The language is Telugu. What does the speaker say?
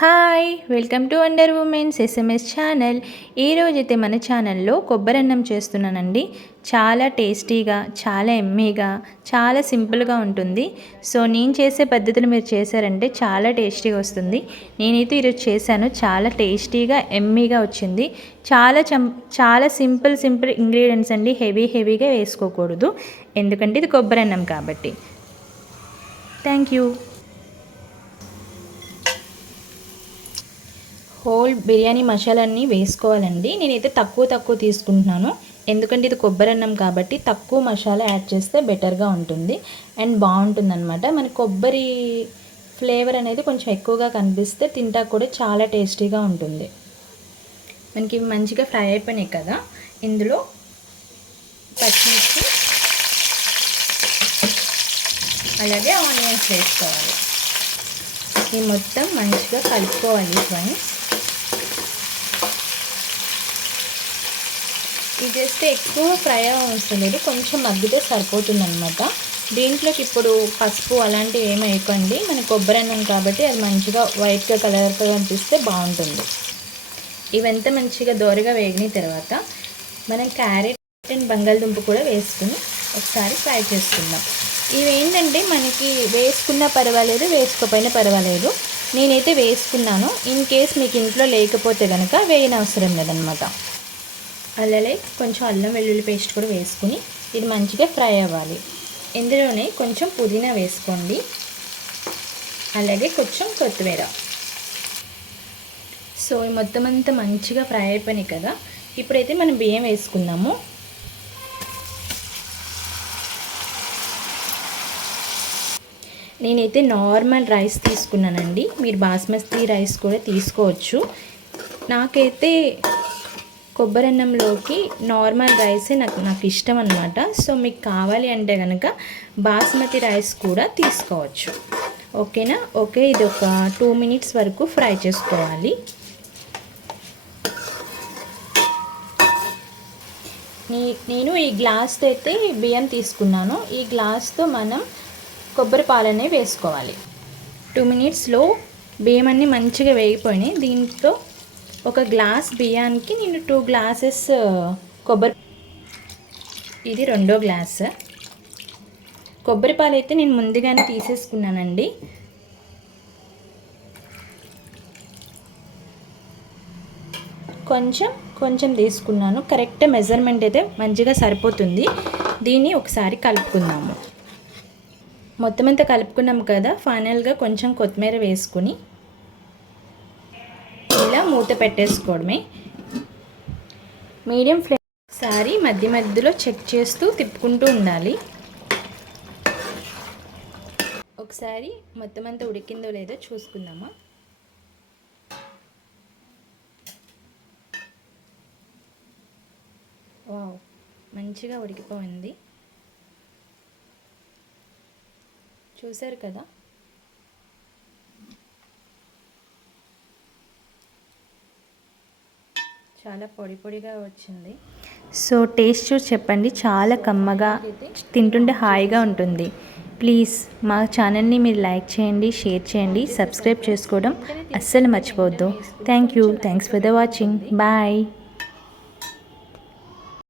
Hi welcome to under women's SMS channel. ఈరోజైతే మన ఛానల్లో కొబ్బరన్నం చేస్తున్నానండి. చాలా టేస్టీగా చాలా ఎమ్మీగా చాలా సింపుల్గా ఉంటుంది. సో నేను చేసే పద్ధతిని మీరు చేశారంటే చాలా టేస్టీగా వస్తుంది. నేనైతే ఈరోజు చేశాను. చాలా టేస్టీగా ఎమ్మీగా వచ్చింది. చాలా చం చాలా సింపుల్ సింపుల్ ఇంగ్రీడియంట్స్ అండి. హెవీ హెవీగా వేసుకోకూడదు. ఎందుకంటే ఇది కొబ్బరన్నం కాబట్టి. Thank you. హోల్ బిర్యానీ మసాలాన్ని వేసుకోవాలండి. నేనైతే తక్కువ తక్కువ తీసుకుంటున్నాను. ఎందుకంటే ఇది కొబ్బరి అన్నం కాబట్టి తక్కువ మసాలా యాడ్ చేస్తే బెటర్గా ఉంటుంది. అండ్ బాగుంటుంది అనమాట మన కొబ్బరి ఫ్లేవర్ అనేది కొంచెం ఎక్కువగా కనిపిస్తే తింటా కూడా చాలా టేస్టీగా ఉంటుంది. మనకి మంచిగా ఫ్రై అయిపోయినాయి కదా. ఇందులో పచ్చిమిర్చి అలాగే ఆనియన్స్ వేసుకోవాలి. ఈ మొత్తం మంచిగా కలుపుకోవాలి ఫ్రెండ్స్. ఇది చేస్తే ఎక్కువ ఫ్రై అవసరం లేదు కొంచెం మగ్గితే సరిపోతుంది అనమాట దీంట్లోకి ఇప్పుడు పసుపు అలాంటివి ఏమి వేయకండి. మన కొబ్బరి అన్నం కాబట్టి అది మంచిగా వైట్గా కలర్ కనిపిస్తే బాగుంటుంది. ఇవంతా మంచిగా దోరగా వేగిన తర్వాత మనం క్యారెట్ అండ్ బంగాళదుంప కూడా వేసుకుని ఒకసారి ఫ్రై చేసుకుందాం. ఇవేంటంటే మనకి వేసుకున్నా పర్వాలేదు వేసుకోపోయినా పర్వాలేదు. నేనైతే వేసుకున్నాను. ఇన్ కేస్ మీకు ఇంట్లో లేకపోతే కనుక వేయనవసరం లేదనమాట అలాగే కొంచెం అల్లం వెల్లుల్లి పేస్ట్ కూడా వేసుకుని ఇది మంచిగా ఫ్రై అవ్వాలి. ఇందులోనే కొంచెం పుదీనా వేసుకోండి. అలాగే కొంచెం కొత్తిమీర. సో ఈ మొత్తం అంతా మంచిగా ఫ్రై అయిపోయినాయి కదా. ఇప్పుడైతే మనం బియ్యం వేసుకుందాము. నేనైతే నార్మల్ రైస్ తీసుకున్నానండి. మీరు బాస్మతి రైస్ కూడా తీసుకోవచ్చు. నాకైతే కొబ్బరి అన్నంలోకి నార్మల్ రైసే నాకు నాకు ఇష్టం అనమాట సో మీకు కావాలి అంటే కనుక బాస్మతి రైస్ కూడా తీసుకోవచ్చు. ఓకేనా? ఓకే ఇది ఒక టూ మినిట్స్ వరకు ఫ్రై చేసుకోవాలి. నేను ఈ గ్లాస్తో అయితే బియ్యం తీసుకున్నాను. ఈ గ్లాస్తో మనం కొబ్బరి పాలనే వేసుకోవాలి. టూ మినిట్స్లో బియ్యం అన్నీ మంచిగా వేగిపోయినాయి. దీంట్లో ఒక గ్లాస్ బియ్యానికి నేను టూ గ్లాసెస్ కొబ్బరి ఇది రెండో గ్లాస్. కొబ్బరి పాలు అయితే నేను ముందుగానే తీసేసుకున్నానండి. కొంచెం కొంచెం తీసుకున్నాను. కరెక్ట్ మెజర్మెంట్ అయితే మంచిగా సరిపోతుంది. దీన్ని ఒకసారి కలుపుకుందాము. మొత్తం అంతా కలుపుకున్నాం కదా ఫైనల్గా కొంచెం కొత్తిమీర వేసుకుని మూత పెట్టేసుకోవడమే. మీడియం ఫ్లేమ్ ఒకసారి మధ్య మధ్యలో చెక్ చేస్తూ తిప్పుకుంటూ ఉండాలి. ఒకసారి మొత్తం అంతా ఉడికిందో లేదో చూసుకుందామా. వావ్ మంచిగా ఉడికిపోయింది. చూసారు కదా? చాలా పొడి పొడిగా వచ్చింది. సో టేస్ట్ చూసి చెప్పండి. చాలా కమ్మగా తింటుంటే హాయిగా ఉంటుంది. ప్లీజ్ మా ఛానల్ని మీరు లైక్ చేయండి షేర్ చేయండి సబ్స్క్రైబ్ చేసుకోవడం అస్సలు మర్చిపోవద్దు. Thank you thanks for the watching bye